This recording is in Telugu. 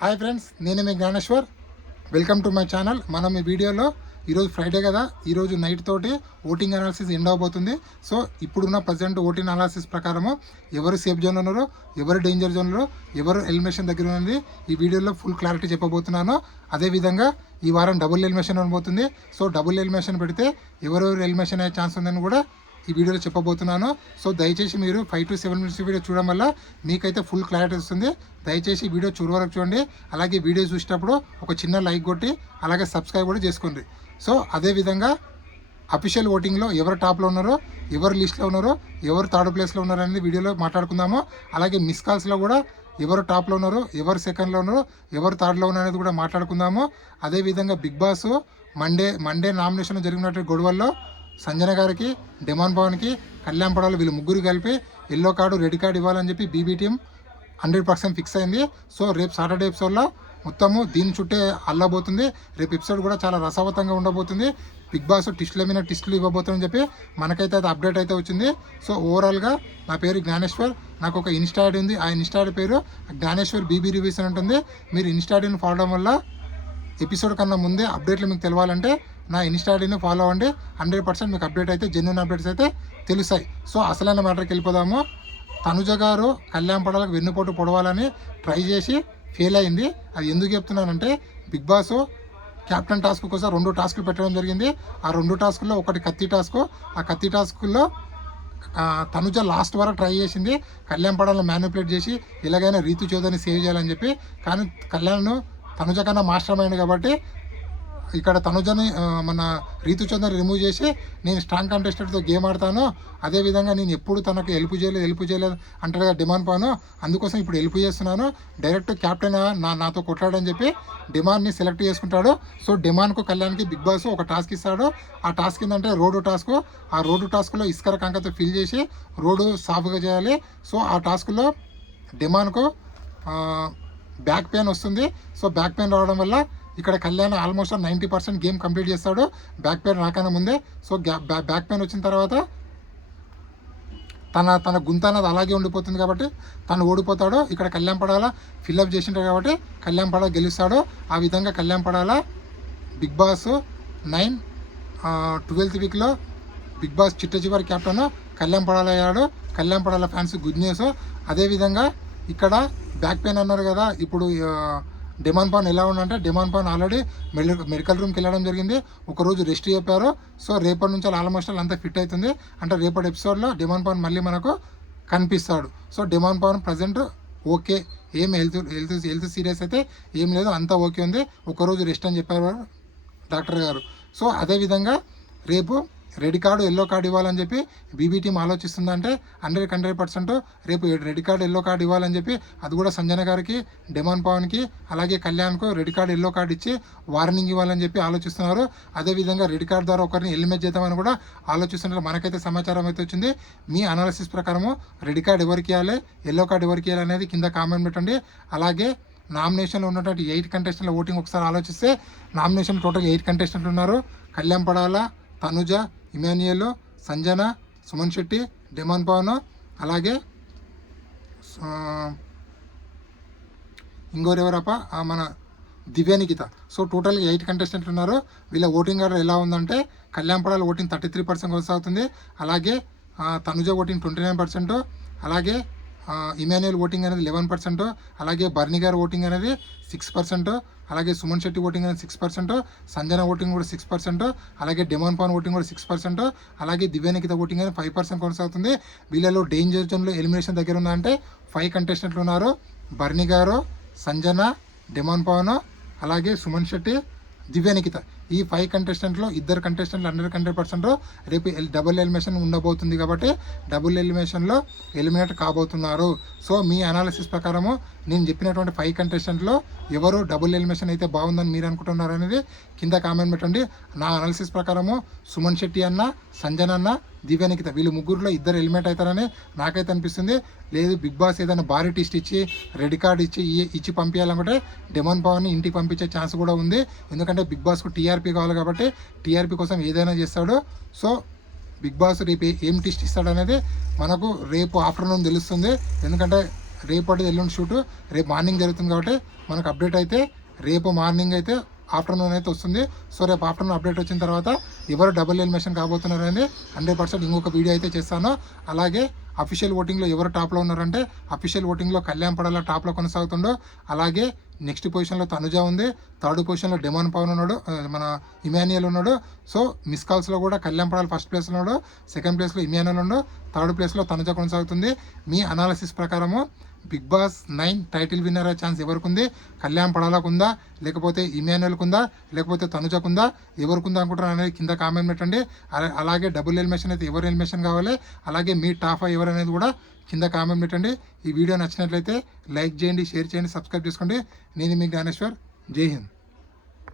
హాయ్ ఫ్రెండ్స్, నేను మీ Gnaneshwar. Welcome to my channel. మనం ఈ వీడియోలో ఈరోజు ఫ్రైడే కదా, ఈరోజు నైట్ తోటి ఓటింగ్ అనాలిసిస్ ఎండ్ అవబోతుంది. సో ఇప్పుడున్న ప్రజెంట్ ఓటింగ్ అనాలిసిస్ ప్రకారము ఎవరు సేఫ్ జోన్లో ఉన్నారో, ఎవరు డేంజర్ జోన్లో, ఎవరు ఎలిమినేషన్ దగ్గర ఉన్నది ఈ వీడియోలో ఫుల్ క్లారిటీ చెప్పబోతున్నాను. అదేవిధంగా ఈ వారం డబుల్ ఎలిమినేషన్ ఉండబోతుంది. సో డబుల్ ఎలిమినేషన్ పెడితే ఎవరెవరు ఎలిమినేషన్ అయ్యే ఛాన్స్ ఉందని కూడా ఈ వీడియోలో చెప్పబోతున్నాను. సో దయచేసి మీరు 5 to 7 minutes వీడియో చూడడం వల్ల మీకైతే ఫుల్ క్లారిటీ వస్తుంది. దయచేసి వీడియో చూడ వరకు చూడండి. అలాగే వీడియో చూసేటప్పుడు ఒక చిన్న లైక్ కొట్టి అలాగే సబ్స్క్రైబ్ కూడా చేసుకోండి. సో అదేవిధంగా అఫీషియల్ ఓటింగ్లో ఎవరు టాప్లో ఉన్నారో, ఎవరు లిస్ట్లో ఉన్నారో, ఎవరు థర్డ్ ప్లేస్లో ఉన్నారో అనేది వీడియోలో మాట్లాడుకుందాము. అలాగే మిస్ కాల్స్లో కూడా ఎవరు టాప్లో ఉన్నారో, ఎవరు సెకండ్లో ఉన్నారో, ఎవరు థర్డ్లో ఉన్నారో అనేది కూడా మాట్లాడుకుందాము. అదేవిధంగా బిగ్ బాస్ మండే నామినేషన్ జరిగినటువంటి గొడవల్లో సంజన గారికి, డిమాండ్ పవన్కి, కళ్యాణ్ పడాలి వీళ్ళు ముగ్గురు కలిపి ఎల్లో కార్డు, రెడ్ కార్డు ఇవ్వాలని చెప్పి బీబీ టీం 100% ఫిక్స్ అయింది. సో రేపు సాటర్డే ఎపిసోడ్లో మొత్తము దీని చుట్టే అల్లబోతుంది. రేపు ఎపిసోడ్ కూడా చాలా రసవతంగా ఉండబోతుంది. బిగ్ బాస్ టిస్టుల మీద టిస్టులు ఇవ్వబోతుందని చెప్పి మనకైతే అది అప్డేట్ అయితే వచ్చింది. సో ఓవరాల్గా నా పేరు జ్ఞానేశ్వర్. నాకు ఒక ఇన్స్టా ఐడి ఉంది. ఆ ఇన్స్టా ఐడి పేరు జ్ఞానేశ్వర్ బీబీ రివ్యూస్ అని ఉంటుంది. మీరు ఇన్స్టా ఐడిని ఫాలో అవడం వల్ల ఎపిసోడ్ కన్నా ముందే అప్డేట్లు మీకు తెలవాలంటే నా ఇన్స్టా ఐడిని ఫాలో అవ్వండి. 100% మీకు అప్డేట్ అయితే జెన్యున్ అప్డేట్స్ అయితే తెలుస్తాయి. సో అసలైన మ్యాటర్కి వెళ్ళిపోదాము. తనుజ గారు కళ్యాణ్ పడాలకు వెన్నుపోటు పొడవాలని ట్రై చేసి ఫెయిల్ అయింది. అది ఎందుకు చెప్తున్నానంటే బిగ్ బాస్ క్యాప్టెన్ టాస్క్ కోసం 2 టాస్కులు పెట్టడం జరిగింది. ఆ 2 టాస్కుల్లో ఒకటి కత్తి టాస్క్. ఆ కత్తి టాస్కుల్లో తనుజ లాస్ట్ వరకు ట్రై చేసింది కళ్యాణ్ పడాలను మ్యానిపులేట్ చేసి ఎలాగైనా రీతు చౌదరిని సేవ్ చేయాలని చెప్పి. కానీ కళ్యాణ్ తనుజ కన్నా మాస్టర్ మైండ్ కాబట్టి ఇక్కడ తనుజని మన రీతు చౌదరి రిమూవ్ చేసి నేను స్ట్రాంగ్ కంటెస్టెంట్తో గేమ్ ఆడతాను, అదేవిధంగా నేను ఎప్పుడు తనకు హెల్ప్ చేయలేదు అంటారుగా డిమాండ్ పాను, అందుకోసం ఇప్పుడు హెల్ప్ చేస్తున్నాను, డైరెక్ట్ క్యాప్టెన్ నాతో కొట్లాడని చెప్పి డిమాండ్ని సెలెక్ట్ చేసుకుంటాడు. సో డిమాండ్కు కళ్యాణ్కి బిగ్ బాస్ ఒక టాస్క్ ఇస్తాడు. ఆ టాస్క్ ఏంటంటే రోడ్డు టాస్క్. ఆ రోడ్డు టాస్క్లో ఇస్కర కంకతో ఫిల్ చేసి రోడ్డు సాఫ్గా చేయాలి. సో ఆ టాస్క్లో డిమాండ్కు బ్యాక్ పెయిన్ వస్తుంది. సో బ్యాక్ పెయిన్ రావడం వల్ల ఇక్కడ కళ్యాణ్ ఆల్మోస్ట్ 90% గేమ్ కంప్లీట్ చేస్తాడు బ్యాక్ పెయిన్ రాకన్నా ముందే. సో బ్యాక్ పెయిన్ వచ్చిన తర్వాత తన గుంత అన్నది అలాగే ఉండిపోతుంది కాబట్టి తను ఓడిపోతాడు. ఇక్కడ కళ్యాణ్ పడాల ఫిల్అప్ చేసింటాడు కాబట్టి కళ్యాణ్ పడాల గెలుస్తాడు. ఆ విధంగా Kalyan Padala big boss 9 12th వీక్లో బిగ్ బాస్ చిట్ట చివరి క్యాప్టెన్ కళ్యాణ్ పడాల అయ్యాడు. Kalyan Padala fans good news. అదేవిధంగా ఇక్కడ బ్యాక్ పెయిన్ అన్నారు కదా, ఇప్పుడు డిమాండ్ పాన్ ఎలా ఉందంటే డిమాండ్ పాన్ ఆల్రెడీ మెడికల్ రూమ్కి వెళ్ళడం జరిగింది. ఒకరోజు రెస్ట్ చెప్పారు. సో రేపటి నుంచి ఆల్మోస్ట్ అంతా ఫిట్ అవుతుంది. అంటే రేపటి ఎపిసోడ్లో డిమాండ్ పాన్ మళ్ళీ మనకు కనిపిస్తాడు. So demand pan present okay, ఏం హెల్త్ సీరియస్ అయితే ఏం లేదు, అంతా ఓకే ఉంది. ఒకరోజు రెస్ట్ అని చెప్పారు డాక్టర్ గారు. సో అదేవిధంగా రేపు రెడ్ కార్డు, ఎల్లో కార్డు ఇవ్వాలని చెప్పి బీబీ టీం ఆలోచిస్తుందంటే 100% రేపు రెడ్ కార్డు, ఎల్లో కార్డు ఇవ్వాలని చెప్పి అది కూడా సంజన గారికి, డిమాండ్ పవన్కి, అలాగే కళ్యాణ్కు రెడ్ కార్డు, ఎల్లో కార్డు ఇచ్చి వార్నింగ్ ఇవ్వాలని చెప్పి ఆలోచిస్తున్నారు. అదేవిధంగా రెడ్ కార్డు ద్వారా ఒకరిని ఎలిమినేట్ చేద్దామని కూడా ఆలోచిస్తున్నారు. మనకైతే సమాచారం అయితే వచ్చింది. మీ అనాలిసిస్ ప్రకారము రెడ్ కార్డు ఎవరికి ఇవ్వాలి, ఎల్లో కార్డు ఎవరికి ఇవ్వాలి అనేది కింద కామెంట్ పెట్టండి. అలాగే నామినేషన్లో ఉన్నటువంటి 8 కంటెస్టెంట్ల ఓటింగ్ ఒకసారి ఆలోచిస్తే నామినేషన్ టోటల్ 8 కంటెస్టెంట్లు ఉన్నారు. కళ్యాణ్ పడాల, తనుజ, ఇమాన్యుయల్, సంజన, సుమన్ శెట్టి, డిమాండ్ పవన్, అలాగే ఇంకోరెవరప్ప మన దివ్యానికిత. సో టోటల్గా 8 కంటెస్టెంట్లు ఉన్నారు. వీళ్ళ ఓటింగ్ ఆర్డర్ ఎలా ఉందంటే కళ్యాణ్ పడాల ఓటింగ్ 33% కొనసాగుతుంది. అలాగే తనుజ ఓటింగ్ 29%, అలాగే ఇమాన్యుయల్ ఓటింగ్ అనేది 11%, అలాగే బర్నీ గారు ఓటింగ్ అనేది 6%, అలాగే సుమన్ శెట్టి ఓటింగ్ అనేది 6%, సంజన ఓటింగ్ కూడా 6%, అలాగే డిమాండ్ పవన్ ఓటింగ్ కూడా 6%, అలాగే దివ్యానికిత ఓటింగ్ అనేది 5% కొనసాగుతుంది. వీళ్ళలో డేంజర్ జోన్లో ఎలిమినేషన్ దగ్గర ఉందంటే 5 కంటెస్టెంట్లు ఉన్నారు. బర్నీ గారు, సంజన, డిమాండ్ పవన్, అలాగే సుమన్ శెట్టి, దివ్యానికిత. ఈ 5 కంటెస్టెంట్లో 2 కంటెస్టెంట్లు 100% రేపు డబుల్ ఎలిమినేషన్ ఉండబోతుంది కాబట్టి డబుల్ ఎలిమినేషన్లో ఎలిమినేట్ కాబోతున్నారు. సో మీ అనాలిసిస్ ప్రకారము నేను చెప్పినటువంటి 5 కంటెస్టెంట్లో ఎవరు డబుల్ ఎలిమినేషన్ అయితే బాగుందని మీరు అనుకుంటున్నారు అనేది కింద కామెంట్ పెట్టండి. నా అనాలిసిస్ ప్రకారము సుమన్ శెట్టి అన్న, సంజన అన్న, దివ్యానికిత వీళ్ళు ముగ్గురులో 2 ఎలిమినేట్ అవుతారని నాకైతే అనిపిస్తుంది. లేదు బిగ్ బాస్ ఏదైనా భారీ టిస్ట్ ఇచ్చి రెడ్ కార్డ్ ఇచ్చి పంపించాలనుకుంటే డిమాండ్ పవర్ని ఇంటికి పంపించే ఛాన్స్ కూడా ఉంది. ఎందుకంటే బిగ్ బాస్కు టీఆర్పీ కావాలి కాబట్టి టీఆర్పీ కోసం ఏదైనా చేస్తాడు. సో బిగ్ బాస్ రేపు ఏం టిస్ట్ ఇస్తాడు అనేది మనకు రేపు ఆఫ్టర్నూన్ తెలుస్తుంది. ఎందుకంటే రేపటి ఎల్లుండి షూటు రేపు మార్నింగ్ జరుగుతుంది కాబట్టి మనకు అప్డేట్ అయితే రేపు మార్నింగ్ అయితే ఆఫ్టర్నూన్ అయితే వస్తుంది. సో రేపు ఆఫ్టర్నూన్ అప్డేట్ వచ్చిన తర్వాత ఎవరు డబుల్ ఎలిమినేషన్ కాబోతున్నారు అనేది 100% ఇంకొక వీడియో అయితే చేస్తాను. అలాగే అఫీషియల్ ఓటింగ్లో ఎవరు టాప్లో ఉన్నారంటే అఫీషియల్ ఓటింగ్లో కళ్యాణ్ పడాల టాప్లో కొనసాగుతుండో, అలాగే నెక్స్ట్ పొజిషన్లో తనుజ ఉంది, థర్డ్ పొజిషన్లో డెమాన్ పవన్ ఉన్నాడు, మన ఇమాన్యుయల్ ఉన్నాడు. సో మిస్ కాల్స్లో కూడా కళ్యాణ్ పడాల ఫస్ట్ ప్లేస్లో ఉన్నాడు, సెకండ్ ప్లేస్లో ఇమాన్యుయల్ ఉన్నాడు, థర్డ్ ప్లేస్లో తనుజ కొనసాగుతుంది. మీ అనాలిసిస్ ప్రకారము బిగ్ బాస్ 9 టైటిల్ విన్నర్ అయ్యే ఛాన్స్ ఎవరికి ఉంది? కళ్యాణ్ పడాలకు ఉందా, లేకపోతే ఇమాన్యుయల్కి ఉందా, లేకపోతే తనుజకు ఉందా, ఎవరికి ఉందా అనుకుంటారు అనేది కింద కామెంట్ పెట్టండి. అలాగే డబుల్ ఎలిమినేషన్ అయితే ఎవరు ఎలిమినేషన్ కావాలి, అలాగే మీ టాప్ ఎవరు అనేది కూడా కింద కామెంట్ పెట్టండి. ఈ వీడియో నచ్చినట్లయితే లైక్ చేయండి, షేర్ చేయండి, సబ్స్క్రైబ్ చేసుకోండి. నేను మీ జ్ఞానేశ్వర్. జై హింద్.